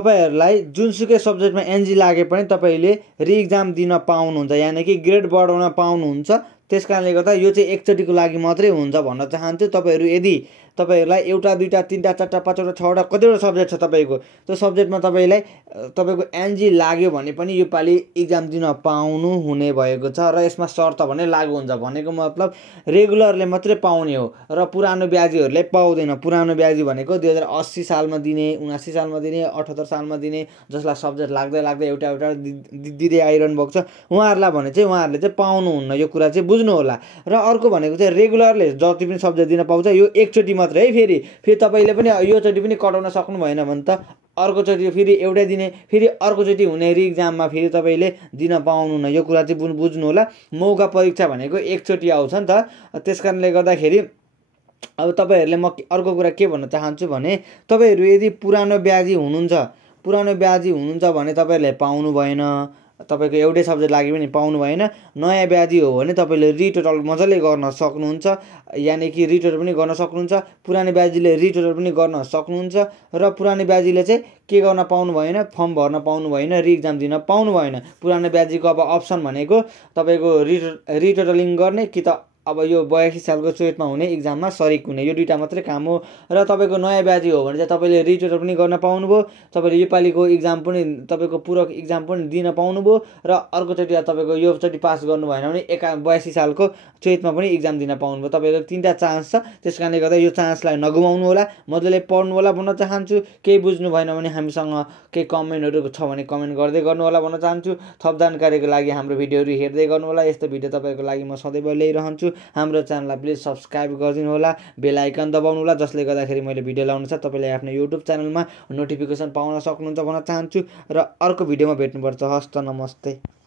तपाईहरुलाई जुनसुकै सब्जेक्टमा एनजी लागे पनि तपाईले रि-एक्जाम दिन पाउनुहुन्छ, यानी कि ग्रेड बढाउन पाउनुहुन्छ। त्यसकारणले गर्दा यो चाहिँ एकचोटिको लागि मात्रै हुन्छ भन्न चाहन्छु। तपाईहरु यदि तपाईहरुलाई एउटा दुईटा तीनटा चारटा पाँचवटा छवटा कतिवटा सब्जेक्ट छ तपाईको, त्यो सब्जेक्टमा तपाईलाई तपाईको एनजी लाग्यो भने पनि यो पाली एक्जाम दिन पाउनु हुने भएको छ र यसमा शर्त भने लागू हुन्छ। भनेको मतलब रेगुलरले मात्रै पाउने हो र पुरानो ब्याजीहरुले पाउँदैन। पुरानो ब्याजी भनेको 2080 सालमा दिने, 79 सालमा दिने, 78 सालमा दिने, जसलाई सब्जेक्ट लाग्दै लाग्दै एउटा एउटा दिँदै आइरहनु भएको छ, उहाँहरुलाई भने चाहिँ उहाँहरुले चाहिँ पाउनुहुन्न। यो कुरा चाहिँ बुझ्नु होला। र अर्को भनेको चाहिँ रेगुलरले जति पनि सब्जेक्ट दिन पाउँछ यो एकचोटी मात्रै है। फेरि तपाईले पनि यो चोटी पनि कटाउन सक्नु भएन भने त अर्को चोटी फेरि एउटै दिने, फेरि अर्को चोटी हुने रि-एक्जाममा फेरि तपाईले दिन पाउनुहुन्न। यो कुरा चाहिँ बुझ्नु होला। मौका परीक्षा भनेको एकचोटी आउँछ नि त। त्यसकारणले गर्दाखेरि अब तपाईहरुले म अर्को कुरा के भन्न चाहन्छु भने तपाईहरु यदि पुरानो ब्याजी हुनुहुन्छ भने तपाईहरुले पाउनु भएन। तपाईको एउटै सब्जेक्ट लागि पनि पाउनु भएन। नयाँ ब्याजी हो भने तपाईले रिटोटल मजाले गर्न सक्नुहुन्छ, यानी कि रिटोटल पनि गर्न सक्नुहुन्छ। पुरानो ब्याजीले रिटोटल पनि गर्न सक्नुहुन्छ र पुरानो ब्याजीले चाहिँ के गर्न पाउनु भएन, फर्म भर्न पाउनु भएन, रि-एक्जाम दिन पाउनु भएन। पुरानो ब्याजीको अब अप्सन भनेको तपाईको रिटोटलिङ गर्ने कि त अब यो 82 सालको चुइटमा हुने एक्जाममा सरिक हुने, यो दुईटा मात्रै काम हो। र तपाईको नयाँ ब्याजी हो भने चाहिँ तपाईले रिटोटल पनि गर्न पाउनुभयो, तपाईले यो पालीको एक्जाम पनि तपाईको पूरक एक्जाम पनि दिन पाउनुभयो र अर्को चोटी तपाईको यो चोटी पास गर्नु भएन भने 82 सालको चुइटमा पनि एक्जाम दिन पाउनुभयो। तपाईको तीनटा चान्स छ। त्यसकारणले गर्दा यो चान्सलाई नगुमाउनु होला। मजाले पढ्नु होला भन्न चाहन्छु। केही बुझ्नु भएन भने हामीसँग केही कमेन्टहरु छ भने कमेन्ट गर्दै गर्नु होला भन्न चाहन्छु। थप जानकारीको लागि हाम्रो भिडियोहरु हेर्दै गर्नु होला। यस्तो भिडियो तपाईको लागि म सधैँ ल्याइरहन्छु। हाम्रो च्यानललाई प्लिज सब्स्क्राइब गरिदिनु होला, बेल आइकन दबाउनु होला, जसले गर्दाखेरि मैले भिडियो लाउनु छ तपाईले आफ्नो युट्युब च्यानलमा नोटिफिकेसन पाउन सक्नुहुन्छ भन्न चाहन्छु। र अर्को भिडियोमा भेट्नुपर्छ। हस्त नमस्ते।